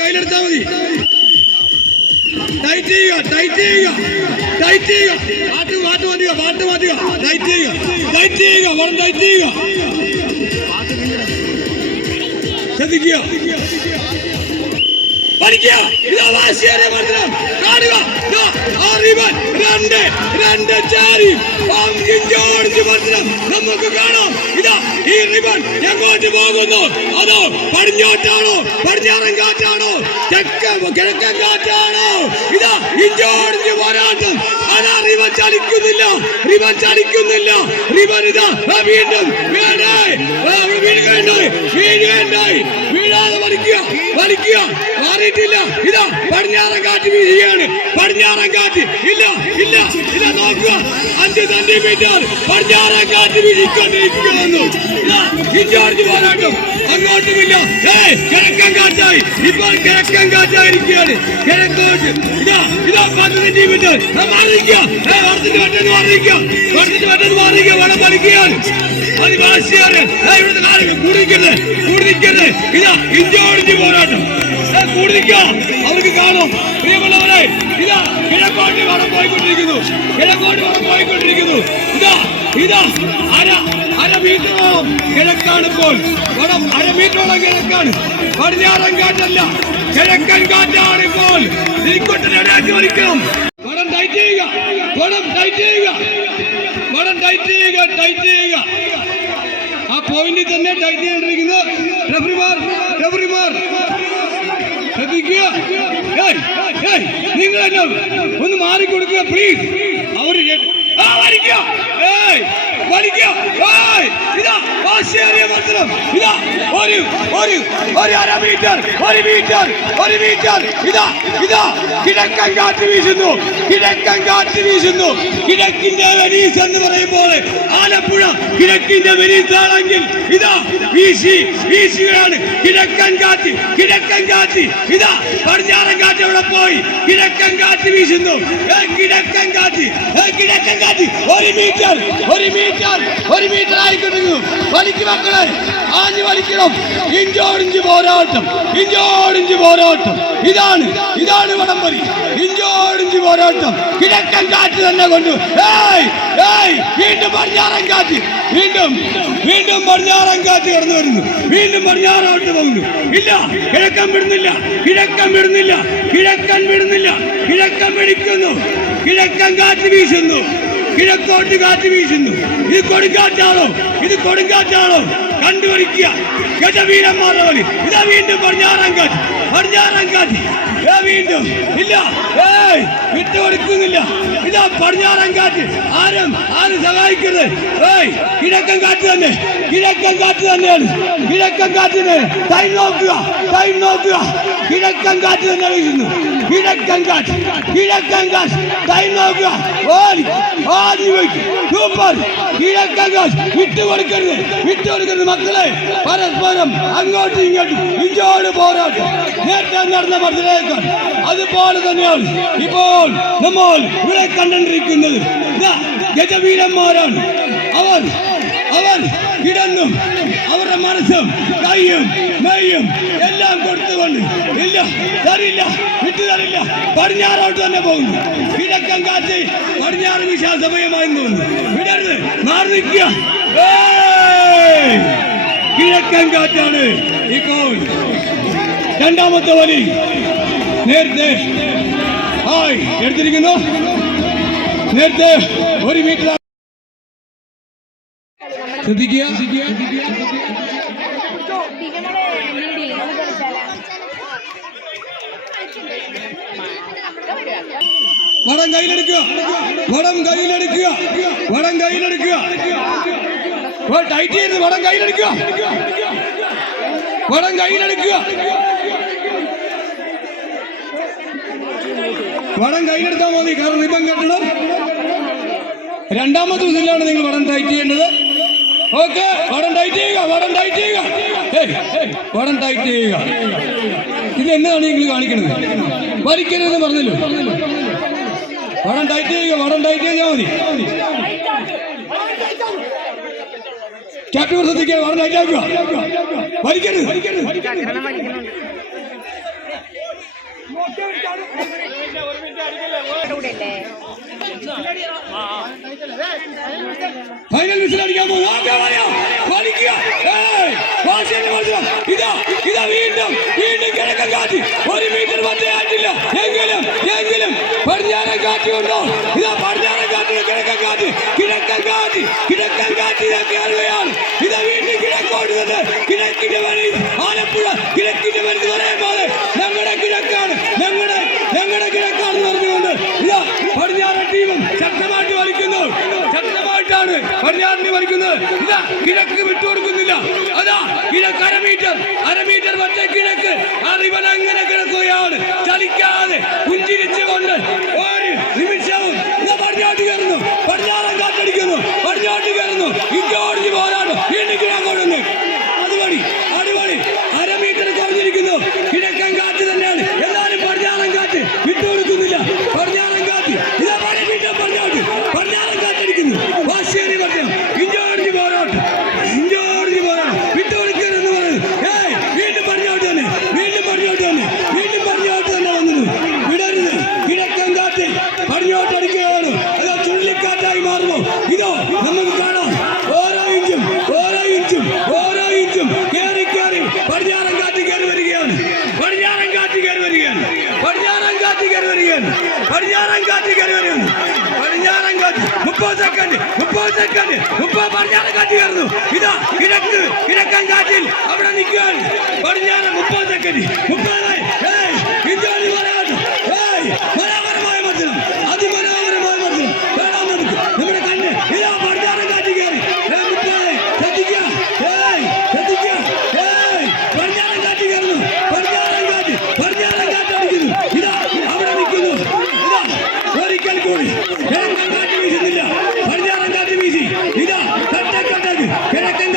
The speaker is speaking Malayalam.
കയ്യിലെടുത്താൽ മതി. ടൈറ്റ് ചെയ്യുക, ടൈറ്റ് ചെയ്യുക, ടൈറ്റ് ചെയ്യുക. പാട്ട് മാറ്റുക, പാട്ട് മാറ്റുക. ടൈറ്റ് ചെയ്യുക, ടൈറ്റ് ചെയ്യുക, വളം ടൈറ്റ് ചെയ്യുക. ശ്രദ്ധിക്കുക, പഠിക്കുക. ഇതാ വാശിയേറിയ മത്സരം കാണുക. രണ്ട് ചാരി ജോർജ് മത്സരം നമുക്ക് കാണാം. ഇതാ ഈ റിബൺ എങ്ങോട്ട് പോകുന്നു? അതോ പടിഞ്ഞോട്ടാണോ, പടിഞ്ഞാറൻ കാറ്റാണോ, കിഴക്കൻ കാറ്റാണോ? ഇതാ ഈ ജോർജ് പോരാട്ടം. അതാ റിബൺ ചലിക്കുന്നില്ല, റിബൺ ചലിക്കുന്നില്ല. റിബൺ ഇതാ വീണ്ടും വീഴുകയുണ്ടായി. വീഴാതെ വലിക്കുക, വലിക്കുക. മാറിയിട്ടില്ല. ഇതാ പടിഞ്ഞാറൻ കാറ്റ് വീഴുകയാണ്. പടിഞ്ഞാറൻ കാറ്റ് ഇല്ല ഇല്ല ഇല്ല. നോക്കുക, 5 സെന്റിമീറ്റർ പടിഞ്ഞാറൻ കാറ്റ് വീഴിക്കൊണ്ടിരിക്കുന്നു. ജോർജ് പോരാട്ടം അങ്ങോട്ടുമില്ല. കിഴക്കൻ കാറ്റായി. ഇപ്പോൾ കിഴക്കൻ കാറ്റായിരിക്കുകയാണ്. കിഴക്കോട്ട് ഇതാ ഇതാ 10 സെന്റിമീറ്റർ മാറിയിരിക്കുക. വർഷത്തിന് പെട്ടെന്ന് മാറിയിരിക്കുക, വർഷത്തിന് പെട്ടെന്ന് മാറിയിരിക്കുക. വളം വലിക്കുകയാണ്. അത് വാശിയാണ്. ഇവിടുത്തെ കാലം കൂടിക്കരുത്, കൂടിക്കരുത്. ഇതാ ജോർജ് പോരാട്ടം കൂടുതലിക്കുക. അവർക്ക് കാണും. പ്രിയമുള്ളവരെ, ഇതാ കിഴക്കോട്ട് വളം പോയിക്കൊണ്ടിരിക്കുന്നു, കിഴക്കോട്ട് വളം പോയിക്കൊണ്ടിരിക്കുന്നു. ഇതാ ഇതാ അര മീറ്ററോളം കിഴക്കാണ് ഇപ്പോൾ. വളം അര മീറ്ററോളം കിഴക്കാണ്. പടിഞ്ഞാറൻ കാറ്റല്ല, കിഴക്കൻ കാറ്റാണ് ഇപ്പോൾ. ഇരിക്കൊട്ടിനടയാക്കി വലിക്കണം. വളം ടൈറ്റ് ചെയ്യുക, വളം ടൈറ്റ് ചെയ്യുക, വളം ടൈറ്റ് ചെയ്യുക, ടൈറ്റ് ചെയ്യുക. ആ പോയിന്റിൽ തന്നെ ടൈറ്റ് ചെയ്തിരിക്കുന്നു. റഫറിമാർ ശ്രദ്ധിക്കുക. നിങ്ങൾ തന്നെ ഒന്ന് മാറിക്കൊടുക്കുക പ്ലീസ്. അവർ ഇതാ വാശിയേറിയ മത്സരം. ഇതാ അര മീറ്റർ, 1 മീറ്റർ, 1 മീറ്റർ. ഇതാ ഇതാ കിഴക്കൻ കാറ്റ് വീശുന്നു, കിഴക്കൻ കാറ്റ് വീശുന്നു. കിഴക്കിന്റെ വെനീസ് എന്ന് പറയുമ്പോൾ ആലപ്പുഴ കിഴക്കിന്റെ വെനീസ് ആണെങ്കിൽ ഇതാ വീശുകയാണ് കിഴക്കൻ കാറ്റ്, കിഴക്കൻ കാറ്റ്. ഇതാ പടിഞ്ഞാറൻ കാറ്റ് അവിടെ പോയി. കിഴക്കൻ കാറ്റ് വീശുന്നു, കിഴക്കൻ കാറ്റ്, കിഴക്കൻ കാറ്റ്. 1 മീറ്റർ, 1 മീറ്റർ, 1 മീറ്റർ ആയിക്കൊണ്ടിരിക്കുന്നു. വലിക്ക് മക്കളെ, ആഞ്ഞു വലിക്കണം. ഇഞ്ചോടിഞ്ച് പോരാട്ടം, ഇഞ്ചോടിഞ്ച് പോരാട്ടം. ഇതാണ് വടംവലി. ഇഞ്ചോടിഞ്ച് പോരാട്ടം. കിഴക്കൻ കാറ്റ് തന്നെ കൊണ്ടു. വീണ്ടും പടിഞ്ഞാറൻ കാറ്റ്, വീണ്ടും പടിഞ്ഞാറൻ കാറ്റ് കടന്നു വരുന്നു. വീണ്ടും പടിഞ്ഞാറോട്ട് പോകുന്നു. ഇല്ല, കിഴക്കൻ വിടുന്നില്ല, കിഴക്കൻ വിടുന്നില്ല, കിഴക്കൻ വിടുന്നില്ല. കിഴക്കൻ പിടിക്കുന്നു. കിഴക്കൻ കാറ്റ് വീശുന്നു, കിഴക്കോട്ട് കാറ്റ് വീശുന്നു. ഇത് കൊടുങ്കാറ്റാണോ? ഇത് കൊടുങ്കാറ്റാണോ? കണ്ടുപിടിക്കുക. ഗജവീരന്മാരുടെ കളി. ഇതാ വീണ്ടും പടിഞ്ഞാറൻ കാറ്റ്, പടിഞ്ഞാറൻ കാറ്റ്. വീണ്ടും ഇല്ല, വിട്ടുകൊടുക്കുന്നില്ല. ഇതാ പടിഞ്ഞാറൻ കാറ്റ്. ആരും സഹായിക്കരുത്. കിഴക്കൻ കാറ്റ് തന്നെ, കിഴക്കൻ കാറ്റ് തന്നെയാണ്. കിഴക്കൻ കാറ്റിന് ടൈം നോക്കുക, ടൈം നോക്കുക. കിഴക്കൻ കാറ്റ് തന്നെ വീഴുന്നു. കിഴക്കൻ കാറ്റ്, കിഴക്കൻ കാറ്റ്. ടൈം നോക്കുക. സൂപ്പർ. കിഴക്കൻ കാറ്റ്. വിട്ടുകൊടുക്കരുത്, വിട്ടുകൊടുക്കരുത് മക്കളെ. പരസ്പരം അങ്ങോട്ടും ഇങ്ങോട്ടും ഇഞ്ചോട് പോരാട്ടം. നേരത്തെ നടന്ന മത്സരത്തേക്കാൾ അതുപോലെ തന്നെയാണ് ഇപ്പോൾ നമ്മൾ ഇവിടെ കണ്ടിരിക്കുന്നത്. ഗജവീരന്മാരാണ് അവർ. കിടന്നും അവരുടെ മനസ്സും കൈയും മെയ്യും എല്ലാം കൊടുത്തുകൊണ്ട് ഇല്ല, തരില്ല, വിട്ടുതരില്ല. പടിഞ്ഞാറോട്ട് തന്നെ പോകുന്നു. കിഴക്കൻ കാറ്റ് പടിഞ്ഞാറ് വിശാല സമയമായി തോന്നുന്നു. വിടരുത്, മാറി നിൽക്കുക. കിഴക്കൻ കാറ്റാണ് ഇപ്പോൾ. രണ്ടാമത്തെ വലി നേരത്തെ എടുത്തിരിക്കുന്നു. നേരത്തെ 1 മീറ്റർ. ശ്രദ്ധിക്കുക, വടം കയ്യിലെടുക്കുക, വടം കയ്യിലെടുക്കുക, വടം കയ്യിലെടുക്കുക. ടൈറ്റ് ചെയ്ത് വടം കയ്യിലെടുക്കുക, വടം കയ്യിലെടുക്കുക. വടം കയ്യിലെടുത്താൽ മതി. കാരണം റിബൺ കെട്ടണം. രണ്ടാമത്തെ ഇതിലാണ് നിങ്ങൾ വടം ടൈറ്റ് ചെയ്യേണ്ടത്. ഓക്കെ, വടം ടൈറ്റ് ചെയ്യുക, വടം ടൈറ്റ് ചെയ്യുക, വടം ടൈറ്റ് ചെയ്യുക. ഇത് എന്നതാണ് നിങ്ങൾ കാണിക്കുന്നത്? വലിക്കരുതെന്ന് പറഞ്ഞല്ലോ. വടം ടൈറ്റ് ചെയ്യുക, വടം ടൈറ്റ് ചെയ്താൽ മതി. ക്യാപ്റ്റൻ ശ്രദ്ധിക്കുക, വടം ടൈറ്റ് ആക്കുക. വലിക്കരുത്. ഫൈനൽ വിസിൽ അടിക്കാൻ പോകും. ഇതാ ഇതാ വീണ്ടും വീണ്ടും കിഴക്കൻ കാറ്റ് 1 മീറ്റർ പന്തയായിട്ടില്ല. എങ്കിലും പടിഞ്ഞാറൻ കാറ്റ് കൊണ്ടോ ഇതാ പടിഞ്ഞാറൻ കാറ്റ് കിഴക്കൻ കാറ്റ് ഇതാ കയറുകയാണ്. ഇതാ വീണ്ടും കിഴക്കോട്ട് തന്നെ കിഴക്കിന്റെ വഴി ആലപ്പുഴ കിഴക്കിന്റെ വഴി പറയുമ്പോൾ ഞങ്ങളുടെ കിഴക്കാണ് ഞങ്ങളുടെ കിഴക്കാണ് പറഞ്ഞുകൊണ്ട് ഇതാ പടിഞ്ഞാറൻ ടീമും ശക്തമായിട്ട് വലിക്കുന്നു. ശക്തമായിട്ടാണ് പടിഞ്ഞാറിന് വലിക്കുന്നത്. ഇതാ കിഴക്ക് വിട്ടുകൊടുക്കുന്നില്ല. അതാ കിഴക്ക് അര മീറ്റർ മറ്റേ കിഴക്ക് അറിവൻ അങ്ങനെ കിടക്കുകയാണ്. ചലിക്കാതെ പുഞ്ചിരിച്ചുകൊണ്ട് ഒരു നിമിഷവും ഇതാ പടിഞ്ഞാട്ട് കയറുന്നു. പടിഞ്ഞാറൻ കാറ്റടിക്കുന്നു. പടിഞ്ഞാട്ട് കയറുന്നു. ഇങ്ങോട്ട് പോരാടും. വീണ്ടും കിഴക്കോടുന്നു. അടിപൊളി അര മീറ്റർ കുറഞ്ഞിരിക്കുന്നു. കിഴക്കൻ കാറ്റ് തന്നെയാണ്. എന്നാലും പടിഞ്ഞാറൻ കാറ്റ് വിട്ടുകൊടുക്കുന്നില്ല. പടിഞ്ഞാറൻ കാറ്റ് ഇതാ 1 മീറ്റർ പടിഞ്ഞാറൻ കാറ്റടിക്കുന്നു. വാശിയേറി പറഞ്ഞു ഇഞ്ചോടിഞ്ഞ് പോരാട്ടം വിട്ടുകൊടുക്കരുതെന്ന് പറയുന്നു. വീണ്ടും പടിഞ്ഞോട്ട് തന്നെ വന്നത്. വിടരുത്. കിഴക്കൻ കാറ്റ് പടിഞ്ഞോട്ടടിക്കുകയാണ്. അത് ചുഴലിക്കാറ്റായി മാറുമോ? ഇതോ നമുക്ക് കാണാം. ഓരോ ഇഞ്ചും കയറി പടിഞ്ഞാറൻ കാറ്റ് കയറി വരികയാണ്. പടിഞ്ഞാറൻ കാറ്റ് കയറി വരികയാണ്. പടിഞ്ഞാറൻ കാറ്റ് 30 സെക്കൻഡ് പടിഞ്ഞാറൻ കാറ്റ് കയറുന്നു. ഇതാ കിഴക്കൻ കാറ്റിൽ അവിടെ നിൽക്കുകയാണ്. പടിഞ്ഞാറൻ 30 സെക്കൻഡ് മനോഹരമായ മത്സരം. അതിമനോഹരമായ മത്സരം കാണാൻ നമുക്ക്. നമ്മുടെ കണ്ണ് ഇതാ പടിഞ്ഞാറൻ കാറ്റ് കയറി. പടിഞ്ഞാറൻ കാറ്റ് കയറുന്നു. പടിഞ്ഞാറൻ കാറ്റ് അടിക്കുന്നു. ഇതാ അവിടെ നിൽക്കുന്നു. ഇതാ ഒരിക്കൽ കൂടി കിഴക്കൻ കാറ്റ് വീശുന്നില്ല. പടിഞ്ഞാറൻ കാറ്റ് വീശി. ഇതാ കട്ടക്ക് കിഴക്കൻ